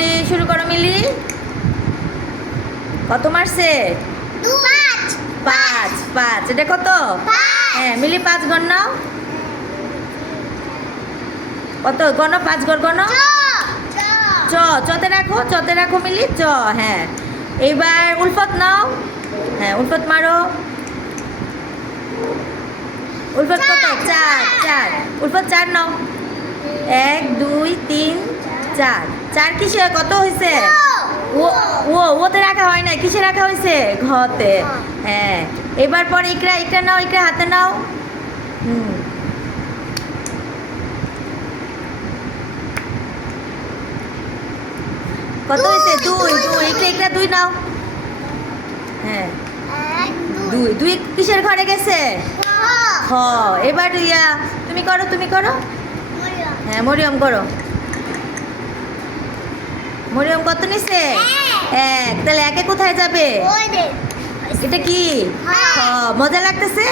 করি, শুরু করো মিলি। কত মারছে? 5 5। এটা কত? হ্যাঁ মিলি 5 গণ নাও। কত গণ? 5 গড় গণ। চতে রাখো, চতে রাখো মিলি, চ। হ্যাঁ এইবার উলফত নাও। হ্যাঁ উলফত মারো। উলফত কত? 4। উলফত 4 নাও। 1 2 3 4। 4 কিসে? কত হয়েছে? ওতে রাখা হয় না, কিসে রাখা হয়েছে? ঘতে। হ্যাঁ এবার পর ইকরা নাও, ইকরা হাতে নাও। কত হয়েছে? 2 ইকরা 2 নাও। হ্যাঁ 2 কিসের ঘরে গেছে? হ। এবার তুমি করো। হ্যাঁ মরিয়ম করো। মরিয়ম কত নিছে? 1। তাহলে 1 কোথায় যাবে? এটা কি? মজা লাগতেছে?